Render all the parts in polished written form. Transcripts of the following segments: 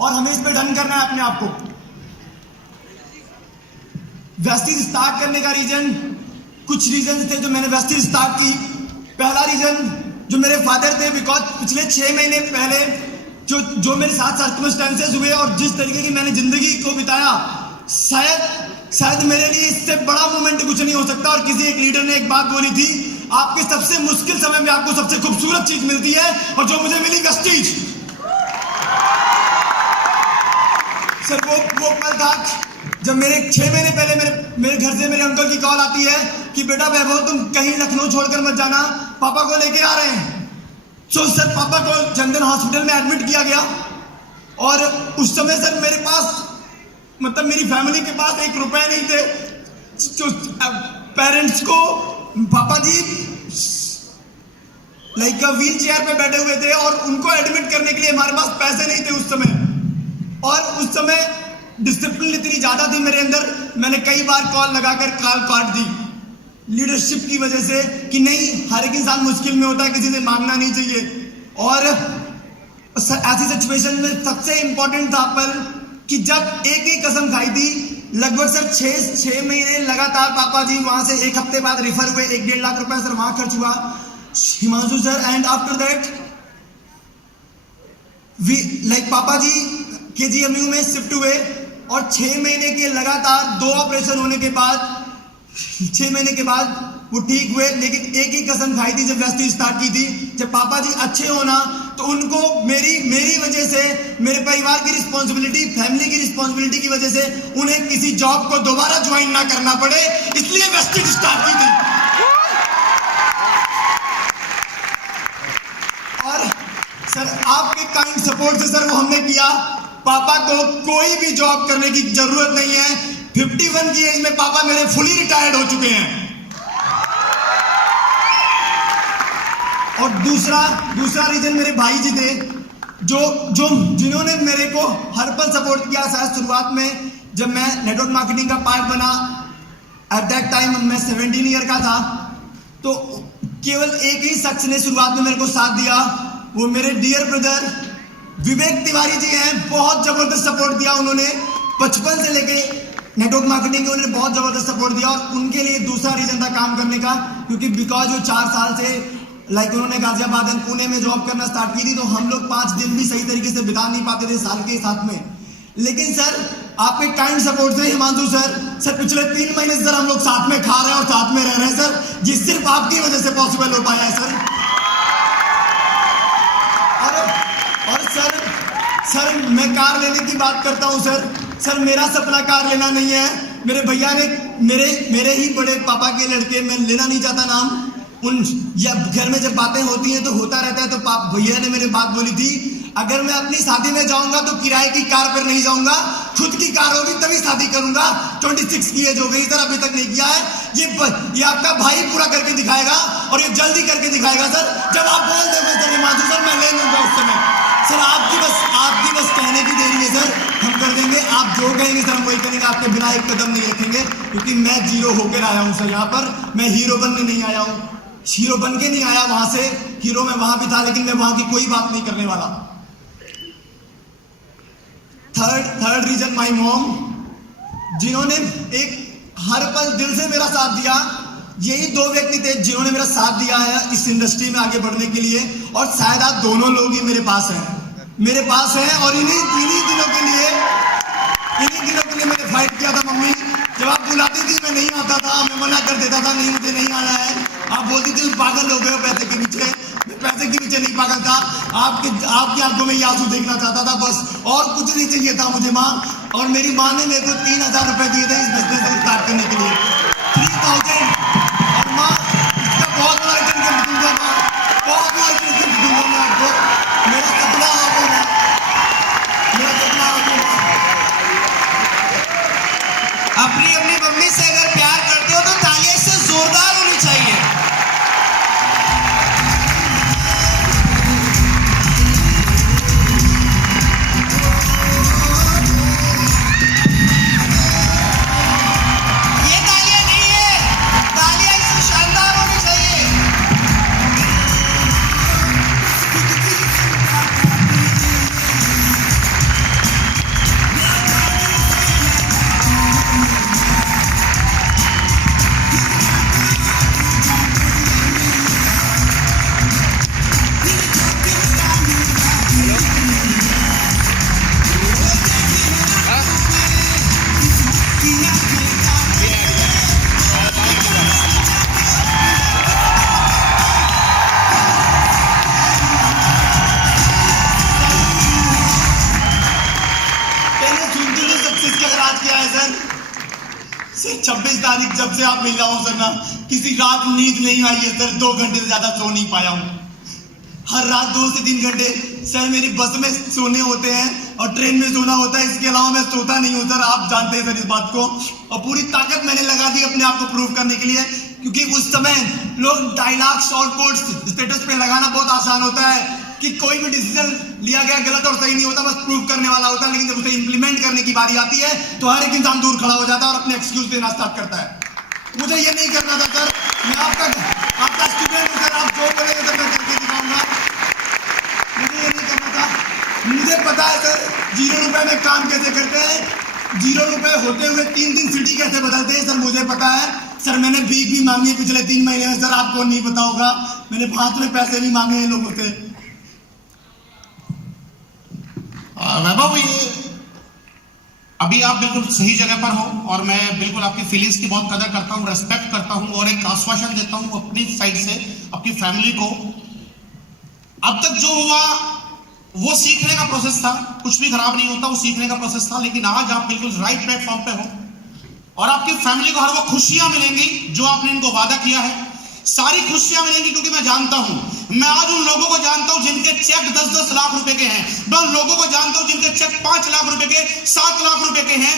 और हमें इस पे डन करना है अपने आप को। वेस्टीज स्टार्ट करने का रीजन, कुछ रीजन थे जो मैंने वेस्टीज स्टार्ट की। पहला रीजन जो मेरे फादर थे, बिकॉज पिछले 6 महीने पहले जो मेरे साथ सर्कमस्टेंसेस हुए और जिस तरीके की मैंने जिंदगी को बिताया, शायद मेरे लिए इससे बड़ा मोमेंट कुछ नहीं हो सकता। और किसी एक लीडर ने एक बात बोली थी, आपके सबसे मुश्किल समय में आपको सबसे खूबसूरत चीज मिलती है, और जो मुझे मिली वेस्टीज। सर वो पल था जब मेरे 6 महीने पहले मेरे घर से मेरे अंकल की कॉल आती है कि बेटा वैभव तुम कहीं लखनऊ छोड़कर मत जाना, पापा को लेके आ रहे हैं। सो सर पापा को जनधन हॉस्पिटल में एडमिट किया गया, और उस समय सर मेरे पास, मतलब मेरी फैमिली के पास 1 रुपए नहीं थे। पेरेंट्स को, पापा जी लाइक व्हील चेयर पे बैठे हुए थे और उनको एडमिट करने के लिए हमारे पास पैसे नहीं थे उस समय। और उस समय डिसिप्लिन इतनी ज्यादा थी मेरे अंदर, मैंने कई बार कॉल लगाकर कॉल काट दी लीडरशिप की वजह से कि नहीं, हर एक इंसान मुश्किल में होता है, किसी से मांगना नहीं चाहिए। और ऐसी सिचुएशन में सबसे इंपॉर्टेंट था पल कि जब एक ही कसम खाई थी, लगभग सर 6 महीने लगातार पापा जी वहां से 1 हफ्ते बाद रेफर हुए, 1-1.5 लाख रुपए सर वहां खर्च हुआ, Himanshu sir. And after that पापा जी KGMU में शिफ्ट हुए, और 6 महीने के लगातार 2 ऑपरेशन होने के बाद, 6 महीने के बाद वो ठीक हुए। लेकिन एक ही कसम खाई थी जब वेस्टीज स्टार्ट की थी, जब पापा जी अच्छे होना तो उनको मेरी वजह से, मेरे परिवार की रिस्पॉन्सिबिलिटी, फैमिली की रिस्पॉन्सिबिलिटी की वजह से उन्हें किसी जॉब को दोबारा ज्वाइन ना करना पड़े, इसलिए वेस्टीज स्टार्ट की थी। और सर आपके काइंड सपोर्ट से सर वो हमने किया। पापा को कोई भी जॉब करने की जरूरत नहीं है। 51 की एज में पापा मेरे फुली रिटायर्ड हो चुके हैं। और दूसरा रीजन मेरे भाई जी थे, जिन्होंने मेरे को हर पल सपोर्ट किया। शायद शुरुआत में जब मैं नेटवर्क मार्केटिंग का पार्ट बना, एट दैट टाइम मैं 17 ईयर का था, तो केवल एक ही शख्स ने शुरुआत में मेरे को साथ दिया, वो मेरे डियर ब्रदर विवेक तिवारी जी हैं। बहुत जबरदस्त सपोर्ट दिया उन्होंने, बचपन से लेके नेटवर्क मार्केटिंग के उन्होंने बहुत जबरदस्त सपोर्ट दिया। और उनके लिए दूसरा रीजन था काम करने का, क्योंकि बिकॉज वो 4 साल से उन्होंने गाजियाबाद एंड पुणे में जॉब करना स्टार्ट की थी, तो हम लोग 5 दिन भी सही तरीके से बिता नहीं पाते थे साल के साथ में। लेकिन सर आपके काइंड सपोर्ट से हिमांशु सर पिछले 3 महीने से सर हम लोग साथ में खा रहे हैं और साथ में रह रहे हैं सर, ये सिर्फ आपकी वजह से पॉसिबल हो पाया है सर। और सर मैं कार लेने की बात करता हूं सर मेरा सपना कार लेना नहीं है। मेरे भैया ने, मेरे ही बड़े पापा के लड़के, मैं लेना नहीं चाहता नाम, या घर में जब बातें होती हैं तो होता रहता है, तो भैया ने मेरे बात बोली थी, अगर मैं अपनी शादी में जाऊंगा तो किराए की कार पर नहीं जाऊंगा, खुद की कार होगी तभी शादी करूंगा। 26 की एज हो गई सर, अभी तक नहीं किया है। ये आपका भाई पूरा करके दिखाएगा, और ये जल्दी करके दिखाएगा सर। जब आप बोल दोगे सर हिमांशु सर मैं ले लूंगा उस समय, सर आपकी बस कहने की देरी है सर, हम कर देंगे। आप जो कहेंगे सर हम वही करेंगे, आपके बिना एक कदम नहीं रखेंगे, क्योंकि मैं 0 होकर आया हूँ सर। यहाँ पर मैं हीरो बनने नहीं आया हूँ, हीरो बन के नहीं आया। वहां से हीरो मैं वहां भी था, लेकिन मैं वहां की कोई बात नहीं करने वाला। थर्ड रीजन माई मॉम, जिन्होंने एक हर पल दिल से मेरा साथ दिया। यही 2 व्यक्ति थे जिन्होंने मेरा साथ दिया है इस इंडस्ट्री में आगे बढ़ने के लिए, और शायद आप दोनों लोग ही मेरे पास हैं। और इन्हीं दिनों के लिए मैंने फाइट किया था। मम्मी जब आप बुलाती थी मैं नहीं आता था, मैं मना कर देता था, नहीं मुझे नहीं आना है। आप बोलती थी पागल हो गए हो पैसे के पीछे, मैं पैसे के पीछे नहीं पागल था, आपकी आंखों में आंसू देखना चाहता था बस, और कुछ नहीं चाहिए था मुझे माँ। और मेरी माँ ने मेरे को 3000 रुपए दिए थे इस बिजनेस को स्टार्ट करने के लिए, 3000। और माँ इसका बहुत बड़ा रिटर्न दूंगा, बहुत बड़ा रिटर्न दूंगा मैं आपको। मेरा सपना आपको, मेरा सपना आपको। अपनी मम्मी से अगर प्यार करते हो तो तालियां इससे जोरदार होनी चाहिए। ये तालियां सर 26 तारीख जब से आप मिल रहा हूं सर ना, किसी रात नींद नहीं आई है सर, 2 घंटे से ज्यादा सो नहीं पाया हूं। हर रात 2 से 3 घंटे सर मेरी बस में सोने होते हैं और ट्रेन में सोना होता है, इसके अलावा मैं सोता नहीं हूं सर। आप जानते हैं सर इस बात को, और पूरी ताकत मैंने लगा दी अपने आप को प्रूव करने के लिए, क्योंकि उस समय लोग डायलॉग शॉर्ट कोट्स स्टेटस पे लगाना बहुत आसान होता है कि कोई भी डिसीजन लिया गया गलत और सही नहीं होता, बस प्रूव करने वाला होता है। लेकिन जब उसे इंप्लीमेंट करने की बारी आती है तो हर एक इंसान दूर खड़ा हो जाता है और अपने एक्सक्यूज देना स्टार्ट करता है। मुझे ये नहीं करना था सर, मैं आपका स्टूडेंट हूं सर, आप जो बोलेंगे सर मैं करके दिखाऊंगा। मुझे ये नहीं करना था। मुझे पता है सर 0 रुपए में काम कैसे करते हैं, 0 रुपए होते हुए 3 दिन सिटी कैसे बदलते हैं सर, मुझे पता है सर। मैंने भीख भी मांगी है पिछले 3 महीने में सर, आपको नहीं पता होगा। मैंने हाथ में पैसे भी मांगे हैं लोगों से। वैभव, ये अभी आप बिल्कुल सही जगह पर हो और मैं बिल्कुल आपकी फीलिंग्स की बहुत कदर करता हूँ, रेस्पेक्ट करता हूँ और एक आश्वासन देता हूँ अपनी साइड से आपकी फैमिली को। अब तक जो हुआ वो सीखने का प्रोसेस था, कुछ भी खराब नहीं होता, वो सीखने का प्रोसेस था। लेकिन आज आप बिल्कुल राइट प्लेटफॉर्म पे हो और आपकी फैमिली को हर वो खुशियां मिलेंगी जो आपने इनको वादा किया है, सारी खुशियां मिलेंगी। क्योंकि मैं जानता हूं, मैं आज उन लोगों को जानता हूं जिनके चेक 10-10 लाख रुपए के हैं, मैं उन लोगों को जानता हूं जिनके चेक 5 लाख रुपए के, 7 लाख रुपए के हैं।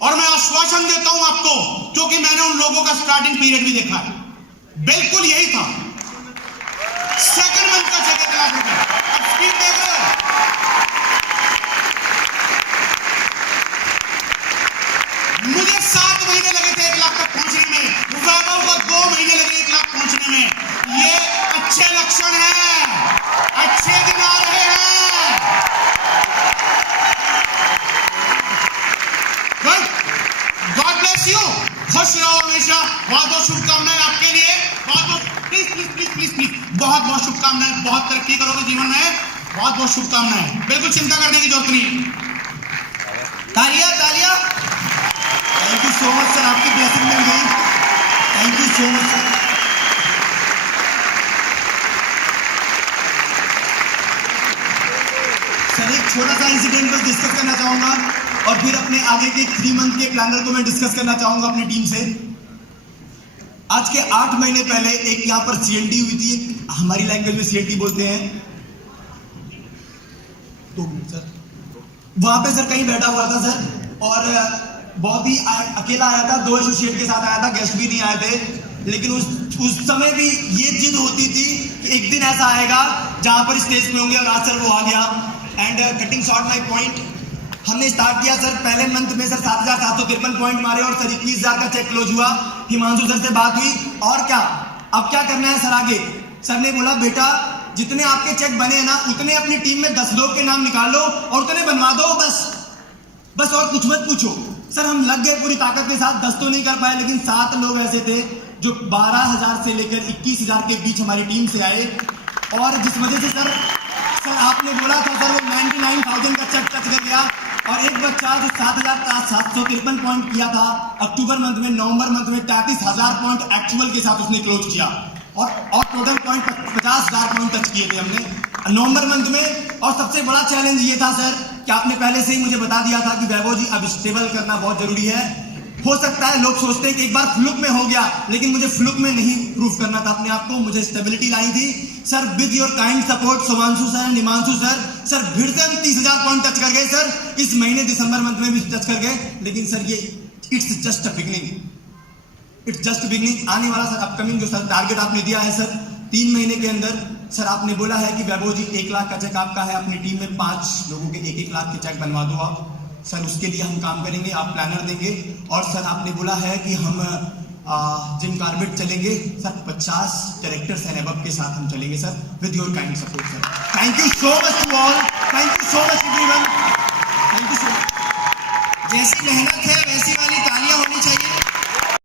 और मैं आश्वासन देता हूं आपको, क्योंकि मैंने उन लोगों का स्टार्टिंग पीरियड भी देखा है, बिल्कुल यही था। सेकंड मंथ का चेक 1 लाख रुपए, अब स्पीड देख रहे हो। मुझे 7 महीने लगे थे 1 लाख तक पहुंचने में, वैभव को 2 महीने लगे 1 लाख पहुंचने में। ये अच्छे लक्षण हैं, अच्छे दिन आ रहे हैं। गॉड ब्लेस यू, खुश रहो हमेशा। बहुत बहुत शुभकामनाएं आपके लिए, बहुत बहुत please please please please please बहुत बहुत शुभकामनाएं। बहुत तरक्की करोगे जीवन में, बहुत बहुत शुभकामनाएं। बिल्कुल चिंता करने की जरूरत नहीं। तालियां तालियां। Thank you so much sir, आपकी ब्लेसिंग मिल गई। Thank you so much sir. Sir एक छोटा सा इंसिडेंट बस डिस्कस करना चाहूंगा और फिर अपने आगे के 3 मंथ के प्लानर को मैं डिस्कस करना चाहूंगा अपनी टीम से। आज के 8 महीने पहले एक यहाँ पर CLT हुई थी, हमारी लैंग्वेज में CLT बोलते हैं। 2 मिनट सर। वहां पे सर कहीं बैठा हुआ था सर, और बहुत ही अकेला आया था, 2 एसोसिएट के साथ आया था, गेस्ट भी नहीं आए थे। लेकिन उस समय भी ये जिद होती थी कि एक दिन ऐसा आएगा जहां पर स्टेज पे होंगे, और आज सर वो आ गया। And cutting short my point, हमने स्टार्ट किया सर पहले मंथ में सर 7,753 पॉइंट मारे और सर 21,000 का चेक क्लोज हुआ। हिमांशु सर से बात हुई, और क्या अब क्या करना है सर आगे। सर ने बोला बेटा जितने आपके चेक बने हैं ना, उतने अपनी टीम में 10 लोग के नाम निकाल लो और उतने बनवा दो, बस और कुछ मत पूछो। सर हम लग गए पूरी ताकत के साथ, 10 तो नहीं कर पाए, लेकिन 7 लोग ऐसे थे जो 12,000 से लेकर 21,000 के बीच हमारी टीम से आए। और जिस वजह से सर आपने बोला था सर वो 99,000 का चेक टच कर गया। और एक बच्चा जो 7,753 पॉइंट किया था अक्टूबर मंथ में, नवंबर मंथ में 33,000 पॉइंट एक्चुअल के साथ उसने क्लोज किया। और टोटल पॉइंट 50,000 पॉइंट टच किए थे हमने नवंबर मंथ में। और सबसे बड़ा चैलेंज ये था सर कि आपने पहले से ही मुझे बता दिया था कि वैभव जी अब स्टेबल करना बहुत जरूरी है। हो सकता है लोग सोचते हैं कि एक बार फ्लुक में हो गया, लेकिन मुझे फ्लुक में नहीं प्रूफ करना था अपने आप को, मुझे स्टेबिलिटी लाई थी sir. With your kind support Shubhanshu sir and Himanshu sir फिर से हम 30,000 पॉइंट टच कर गए सर। इस महीने दिसंबर मंथ में भी टच कर गए। लेकिन सर ये it's just a beginning, it's just beginning. आने वाला सर अपकमिंग जो सर टारगेट आपने दिया है सर 3 महीने के अंदर, सर आपने बोला है कि वैभव जी 1 लाख का चेक आपका है, अपनी टीम में 5 लोगों के 1-1 लाख के चेक बनवा दो आप। सर उसके लिए हम काम करेंगे, आप प्लानर देंगे। और सर आपने बोला है कि हम जिम कार्बेट चलेंगे सर, 50 डायरेक्टर्स एंड अबव के साथ हम चलेंगे sir, with your kind support sir. Thank you so much to all, thank you so much everyone, thank you so much. जैसी मेहनत है वैसी वाली